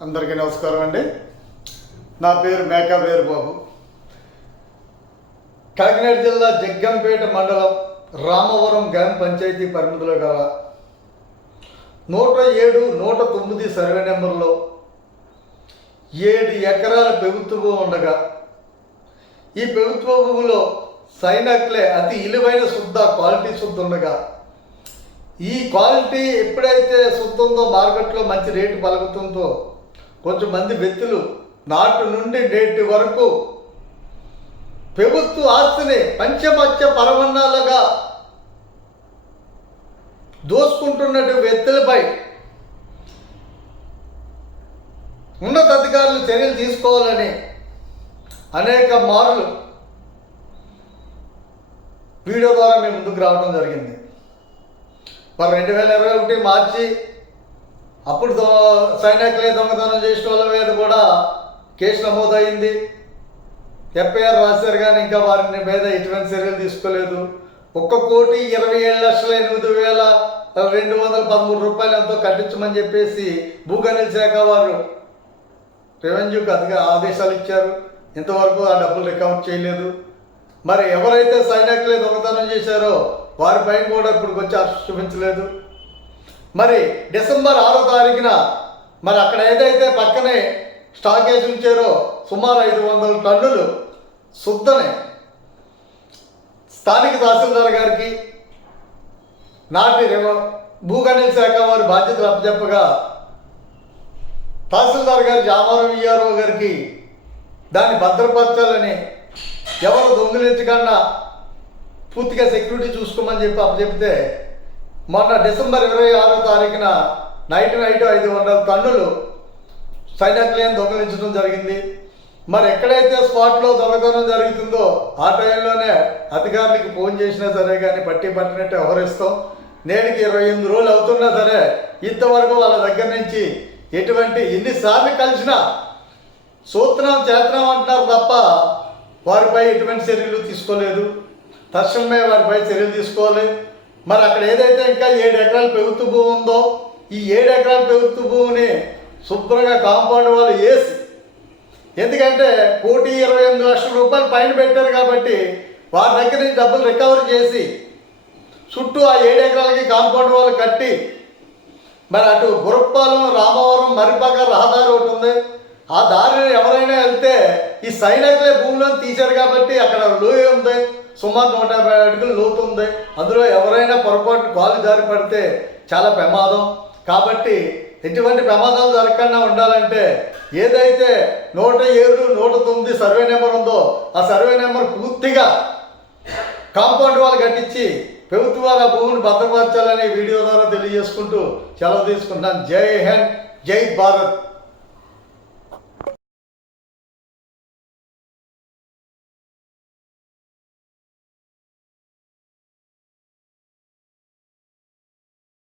అందరికీ నమస్కారం అండి. నా పేరు మేకా వేరు బాబు కాకినాడ జిల్లా జగ్గంపేట మండలం రామవరం గ్రామ పంచాయతీ పరిమితిలో గల నూట ఏడు నూట తొమ్మిది సర్వే నెంబర్లో ఏడు ఎకరాల ప్రభుత్వ భూమి ఉండగా ఈ ప్రభుత్వ భూమిలో సైనక్లే అతి ఇలువైన శుద్ధ క్వాలిటీ శుద్ధ ఉండగా ఈ క్వాలిటీ ఎప్పుడైతే శుద్ధంతో ఉందో మార్కెట్లో మంచి రేటు పలుకుతుందో కొంచెం మంది వ్యక్తులు నాటు నుండి నేటి వరకు ప్రభుత్వ ఆస్తిని పంచమత్య పరమన్నాలుగా దోసుకుంటున్నట్టు వ్యక్తులపై ఉన్నతాధికారులు చర్యలు తీసుకోవాలని అనేక మార్లు వీడియో ద్వారా మేము ముందుకు రావడం జరిగింది. మరి రెండు వేల ఇరవై ఒకటి మార్చి అప్పుడు సైనికులే దొంగతనం చేసిన వాళ్ళ మీద కూడా కేసు నమోదైంది ఎఫ్ఐఆర్ రాశారు కానీ ఇంకా వారిని మీద ఎటువంటి చర్యలు తీసుకోలేదు. ఒక్క కోటి ఇరవై ఏడు లక్షల ఎనిమిది వేల రెండు వందల పదమూడు రూపాయలు ఎంతో కట్టించమని చెప్పేసి భూగనుల శాఖ వారు రెవెన్యూకి అధిక ఆదేశాలు ఇచ్చారు. ఇంతవరకు ఆ డబ్బులు రికవర్ చేయలేదు. మరి ఎవరైతే సైనికులే దొంగతనం చేశారో వారిపైన కూడా ఇప్పుడు వచ్చి అరెస్ట్ చూపించలేదు. మరి డిసెంబర్ ఆరో తారీఖున మరి అక్కడ ఏదైతే పక్కనే స్టాక్ వేసి ఉంచారో సుమారు ఐదు వందల టన్నులు శుద్ధనే స్థానిక తహసీల్దార్ గారికి నాటి రెవ- భూగణిత శాఖ వారి బాధ్యతలు అప్పచెప్పగా తహసీల్దార్ గారి జామారం ఈఆర్ఓ గారికి దాన్ని భద్రపరచాలని ఎవరు దొంగిలించకుండా పూర్తిగా సెక్యూరిటీ చూసుకోమని చెప్పి అప్పచెప్తే మొన్న డిసెంబర్ ఇరవై ఆరో తారీఖున నైట్ నైట్ ఐదు వందల టన్నులు సైనికులను దొంగలించడం జరిగింది. మరి ఎక్కడైతే స్పాట్లో దొంగతనం జరుగుతుందో ఆ టైంలోనే అధికారులకి ఫోన్ చేసినా సరే కానీ పట్టి పట్టినట్టు వ్యవహరిస్తాం నేటికి ఇరవై ఎనిమిది రోజులు అవుతున్నా సరే ఇంతవరకు వాళ్ళ దగ్గర నుంచి ఎటువంటి ఎన్నిసార్లు కలిసినా సూత్రం చేతనం అంటున్నారు తప్ప వారిపై ఎటువంటి చర్యలు తీసుకోలేదు. తక్షణమే వారిపై చర్యలు తీసుకోవాలి. మరి అక్కడ ఏదైతే ఇంకా ఏడు ఎకరాల ప్రభుత్వ భూమి ఉందో ఈ ఏడు ఎకరాల ప్రభుత్వ భూమిని శుభ్రంగా కాంపౌండ్ వాళ్ళు వేసి ఎందుకంటే కోటి ఇరవై ఎనిమిది లక్షల రూపాయలు పైన పెట్టారు కాబట్టి వారి దగ్గర నుంచి డబ్బులు రికవర్ చేసి చుట్టూ ఆ ఏడు ఎకరాలకి కాంపౌండ్ వాళ్ళు కట్టి మరి అటు గురప్పాలెం రామవరం మరిపాక రహదారి ఒకటి ఉంది. ఆ దారిని ఎవరైనా వెళ్తే ఈ సైనికులే భూమిలో తీశారు కాబట్టి అక్కడ లోయ ఉంది. సుమారు నూట యాభై అడుగులు లోతు ఉంది. అందులో ఎవరైనా పొరపాటు కాలు జారి పడితే చాలా ప్రమాదం. కాబట్టి ఎటువంటి ప్రమాదాలు జరగకుండా ఉండాలంటే ఏదైతే నూట ఏడు నూట తొమ్మిది సర్వే నెంబర్ ఉందో ఆ సర్వే నెంబర్ పూర్తిగా కాంపౌండ్ వాళ్ళు కట్టించి ప్రభుత్వ వారు ఆ భూమిని భద్రపరచాలని వీడియో ద్వారా తెలియజేసుకుంటూ సెలవు తీసుకుంటాను జై హింద్ జై భారత్.